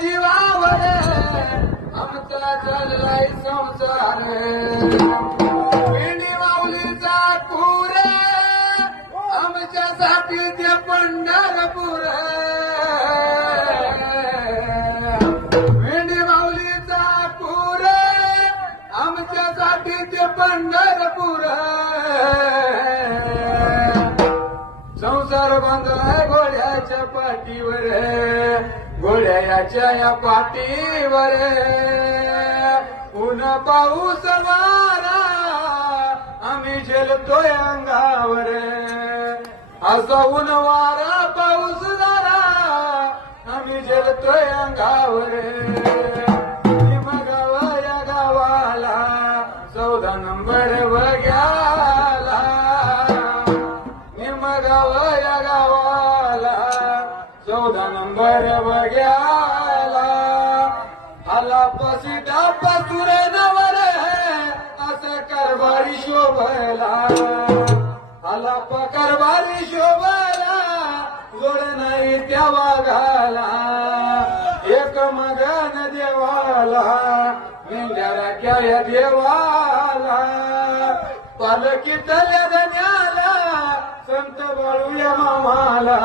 जीवावर आमचा चाललाय संसार पिंडी माऊलीचा पूर आमच्यासाठी ते पंढरपूर पिंडी माऊलीचा पूर आमच्यासाठी ते पंढरपूर संसार बांधलाय घोड्याच्या पाठीवर घोड्याच्या या पाठीवर ऊन पाऊस मारा आम्ही झेलतोय अंगावर असा ऊन वारा पाऊस जरा आम्ही झेलतोय अंगावर निमगाव या गावाला 14 नंबर बघ्याला निमगाव या गावाला 14 नंबर बघ्याला आला पसिटा पासून नवर असं कारभारी शोभला आला कारभारी शोभला जोड नाही त्या वाघाला एक मगन देवाला मेंढ्याला क्या देवाला पालखीतल्या धन्याला संत बाळूया मामाला